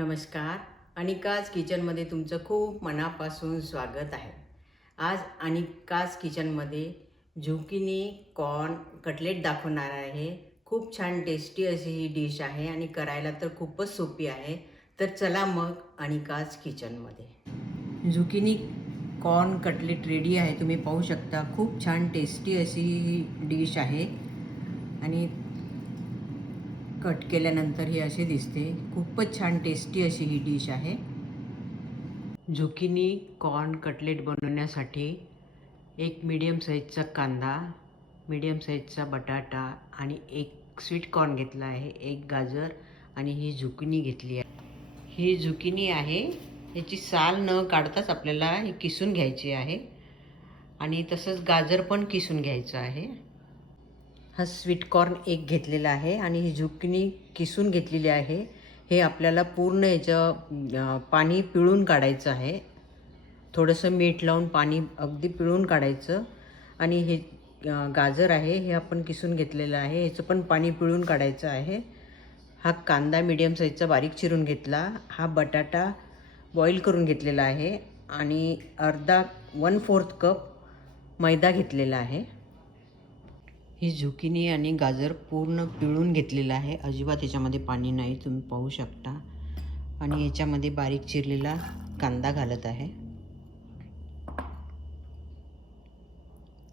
नमस्कार. अनिकाज किचनमध्ये तुमचं खूप मनापासून स्वागत आहे. आज अनिकाज किचनमध्ये झुकिनी कॉर्न कटलेट दाखवणार आहे. खूप छान टेस्टी अशी ही डिश आहे आणि करायला तर खूपच सोपी आहे. तर चला मग अनिकाज किचनमध्ये. झुकिनी कॉर्न कटलेट रेडी आहे. तुम्ही पाहू शकता. खूप छान टेस्टी अशी ही डिश आहे आणि कट केल्यानंतर ही अशी दिसते. खूपच छान टेस्टी अशी ही डिश आहे. झुकिनी कॉर्न कटलेट बनवण्यासाठी एक मीडियम साईजचा कांदा, मीडियम साईजचा बटाटा आणि एक स्वीट कॉर्न घेतला आहे, एक गाजर आणि ही झुकिनी घेतली आहे. ही झुकिनी आहे, याची साल न काढताच आपल्याला ही किसून घ्यायची आहे आणि तसंच गाजर पण किसून घ्यायचं आहे. हा स्वीट कॉर्न एक घेतलेला आहे आणि ही झुकिनी किसून घेतलेली आहे. हे आपल्याला पूर्ण याचं पाणी पिळून काढायचं आहे. थोडंसं मीठ लावून पाणी अगदी पिळून काढायचं आणि हे गाजर आहे हे आपण किसून घेतलेलं आहे, ह्याचं पण पाणी पिळून काढायचं आहे. हा कांदा मीडियम साईजचा बारीक चिरून घेतला. हा बटाटा बॉईल करून घेतलेला आहे आणि 1/4 कप मैदा घेतलेला आहे. ही झुकिनी आणि गाजर पूर्ण पिळून घेतलेलं आहे, अजिबात याच्यामध्ये पाणी नाही, तुम्ही पाहू शकता. आणि याच्यामध्ये बारीक चिरलेला कांदा घालत आहे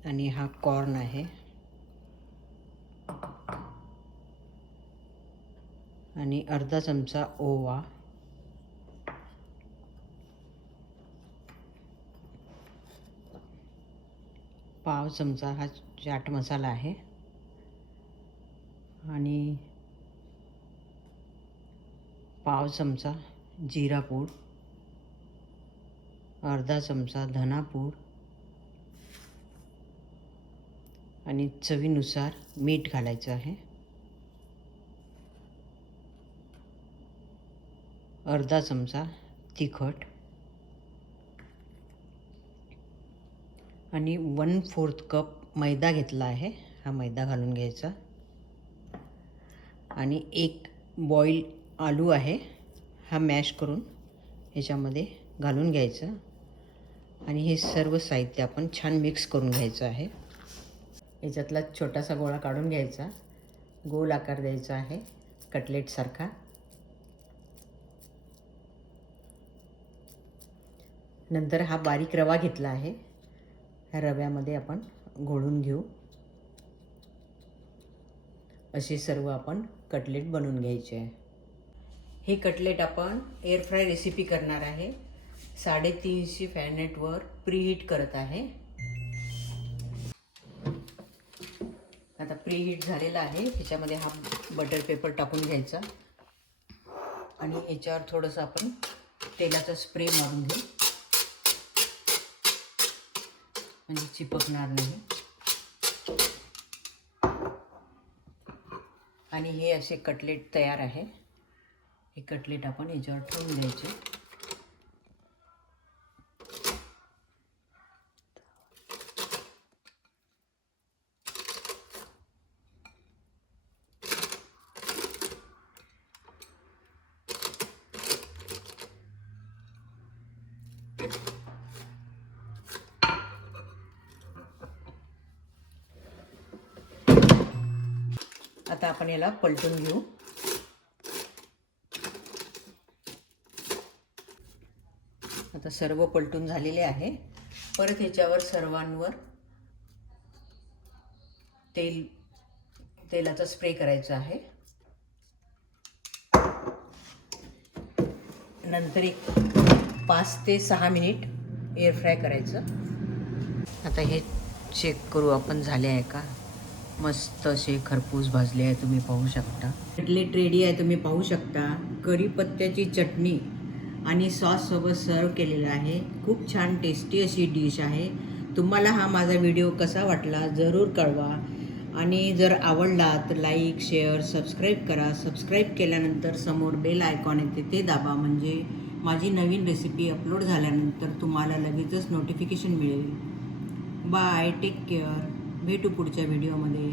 आणि हा कॉर्न आहे आणि अर्धा चमचा ओवा, पाव चमचा हा चाट मसाला आहे आणि पाव चमचा जीरा पूड, अर्धा चमचा धना पूड आणि चवीनुसार मीठ घालायचं आहे. अर्धा चमचा तिखट आणि 1/4 कप मैदा घेतला आहे. हा मैदा घालून घ्यायचा आणि एक बॉईल आलू आहे, हा मॅश करून ह्याच्यामध्ये घालून घ्यायचं आणि हे सर्व साहित्य आपण छान मिक्स करून घ्यायचं आहे. याच्यातला छोटासा गोळा काढून घ्यायचा, गोल आकार द्यायचा आहे कटलेटसारखा. नंतर हा बारीक रवा घेतला आहे, ह्या रव्यामध्ये आपण घोळून घेऊ. असे सर्व आपण कटलेट बनवून घ्यायचे आहे. हे कटलेट आपण एअर फ्राय रेसिपी करणार आहे. 350 फॅरेनहाईटवर प्रीहीट करत आहे. आता प्रीहीट झालेला आहे. त्याच्यामध्ये हा बटर पेपर टाकून घ्यायचा आणि याच्यावर थोडंसं आपण तेलाचा स्प्रे मारून घेऊ, म्हणजे चिपकणार नाही. आणि हे असे कटलेट तयार आहे. हे कटलेट आपण याच्यावर ठेवून द्यायचे. आता आपण याला पलटून घेऊ. आता सर्व पलटून झालेले आहे. परत ह्याच्यावर सर्वांवर तेलाचा स्प्रे करायचा आहे. नंतर एक 5 ते 6 मिनिट एअर फ्राय करायचं. आता हे चेक करू आपण झाले आहे का. मस्त असे खरपूस भाजले आहे, तुम्ही पाहू शकता. कटलेट रेडी आहे, तुम्ही पाहू शकता. कढीपत्त्याची चटणी आणि सॉससोबत सर्व केलेलं आहे. खूप छान टेस्टी अशी डिश आहे. तुम्हाला हा माझा व्हिडिओ कसा वाटला जरूर कळवा आणि जर आवडला तर लाईक, शेअर, सबस्क्राईब करा. सबस्क्राईब केल्यानंतर समोर बेल आयकॉन येते ते दाबा, म्हणजे माझी नवीन रेसिपी अपलोड झाल्यानंतर तुम्हाला लगेचच नोटिफिकेशन मिळेल. Bye, take care. भेटू पुढच्या व्हिडिओमध्ये.